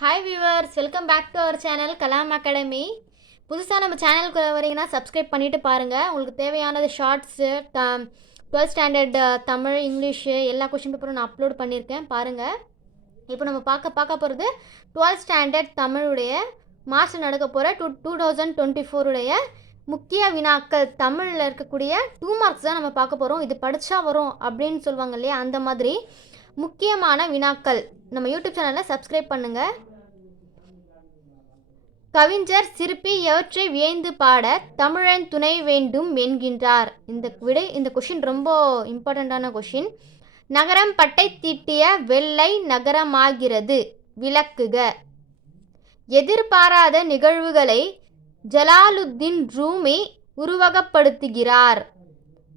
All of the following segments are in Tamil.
Hi viewers welcome back to our channel Kalam academy புதுசாக நம்ம சேனலுக்கு வரீங்கன்னா சப்ஸ்கிரைப் பண்ணிவிட்டு பாருங்கள் உங்களுக்கு தேவையானது shorts the twelfth standard Tamil English எல்லா கொஷின் பேப்பரும் நான் அப்லோட் பண்ணியிருக்கேன். பாருங்கள் இப்போ நம்ம பார்க்க பார்க்க போகிறது டுவெல்த் ஸ்டாண்டர்ட் தமிழுடைய மார்ச் நடக்க போகிற டூ டூ தௌசண்ட் டுவெண்ட்டி ஃபோருடைய முக்கிய வினாக்கள். தமிழில் இருக்கக்கூடிய டூ மார்க்ஸ் தான் நம்ம பார்க்க போகிறோம் இது படித்தா வரும் அப்படின்னு சொல்லுவாங்க இல்லையா? அந்த மாதிரி. முக்கியமான வினாக்கள். நம்ம யூடியூப் சேனலில் சப்ஸ்கிரைப் பண்ணுங்கள் கவிஞர் சிற்பி எவற்றை வியந்து பாட தமிழன் துணை வேண்டும் என்கின்றார். இந்த விடை இந்த கொஷின் ரொம்ப இம்பார்ட்டண்ட்டான கொஷின் நகரம் பட்டை தீட்டிய வெள்ளை நகரமாகிறது. விளக்குக. எதிர்பாராத நிகழ்வுகளை ஜலாலுத்தீன் ரூமி உருவகப்படுத்துகிறார்.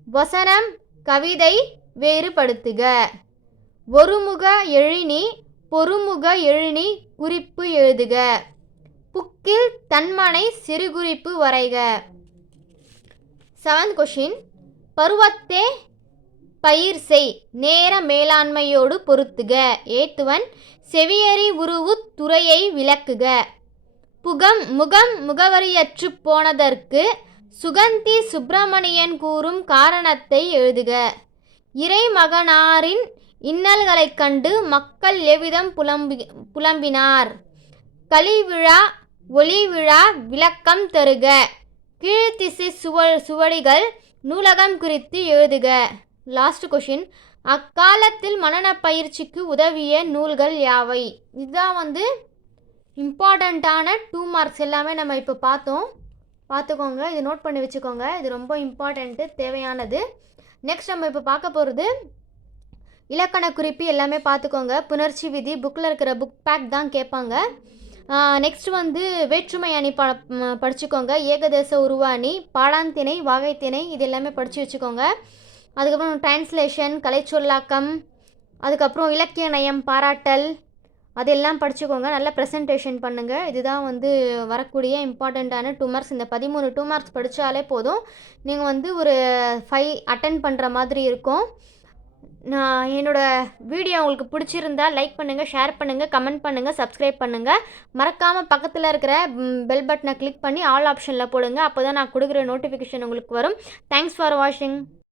வசனம் கவிதை வேறுபடுத்துக. ஒருமுக எழினி பொறுமுக எழினி குறிப்பு எழுதுக. புக்கில் தன்மனை சிறுகுறிப்பு வரைக. செவன்த் கொஷின் பருவத்தே பயிர் செய் நேர மேலாண்மையோடு பொருத்துக. ஏத்துவன் செவியறி உருவு துறையை விளக்குக. புகம் முகம் முகவரியற்று போனதற்கு சுகந்தி சுப்பிரமணியன் கூறும் காரணத்தை எழுதுக. இறைமகனாரின் இன்னல்களைக் கண்டு மக்கள் எவ்விதம் புலம்பி புலம்பினார்? கலிவிழா ஒளிவிழா விளக்கம் தருக. கீழ்த்திசை சுவ சுவடிகள் நூலகம் குறித்து எழுதுக. லாஸ்ட் கொஷின் அக்காலத்தில் மனன பயிற்சிக்கு உதவிய நூல்கள் யாவை? இதுதான் வந்து இம்பார்ட்டண்ட்டான டூ மார்க்ஸ் எல்லாமே நம்ம இப்போ பார்த்தோம். பார்த்துக்கோங்க. இது நோட் பண்ணி வச்சுக்கோங்க. இது ரொம்ப இம்பார்ட்டண்ட்டு தேவையானது. நெக்ஸ்ட் நம்ம இப்போ பார்க்க போகிறது இலக்கண குறிப்பு எல்லாமே பார்த்துக்கோங்க. புணர்ச்சி விதி புக்கில் இருக்கிற புக் பேக் தான் கேட்பாங்க. நெக்ஸ்ட் வந்து வேற்றுமை அணி ப படிச்சுக்கோங்க. ஏகதேச உருவாணி பாடாந்திணை வாகைத்திணை இது எல்லாமே படித்து வச்சுக்கோங்க. அதுக்கப்புறம் டிரான்ஸ்லேஷன் கலைச்சொல்லாக்கம் அதுக்கப்புறம் இலக்கிய நயம் பாராட்டல் அதெல்லாம் படிச்சுக்கோங்க. நல்லா ப்ரெசன்டேஷன் பண்ணுங்கள் இதுதான் வந்து வரக்கூடிய இம்பார்ட்டண்ட்டான டூ மார்க்ஸ் இந்த பதிமூணு டூ மார்க்ஸ் படித்தாலே போதும். நீங்கள் வந்து ஒரு ஃபைவ் அட்டன் பண்ணுற மாதிரி இருக்கும். நான் என்னோடய வீடியோ உங்களுக்கு பிடிச்சிருந்தா லைக் பண்ணுங்கள் ஷேர் பண்ணுங்கள் கமெண்ட் பண்ணுங்கள் சப்ஸ்கிரைப் பண்ணுங்கள் மறக்காமல் பக்கத்தில் இருக்கிற பெல் பட்டனை கிளிக் பண்ணி ஆல் ஆப்ஷனில் போடுங்க. அப்போ தான் நான் கொடுக்குற நோட்டிஃபிகேஷன் உங்களுக்கு வரும். தேங்க்ஸ் ஃபார் வாட்சிங்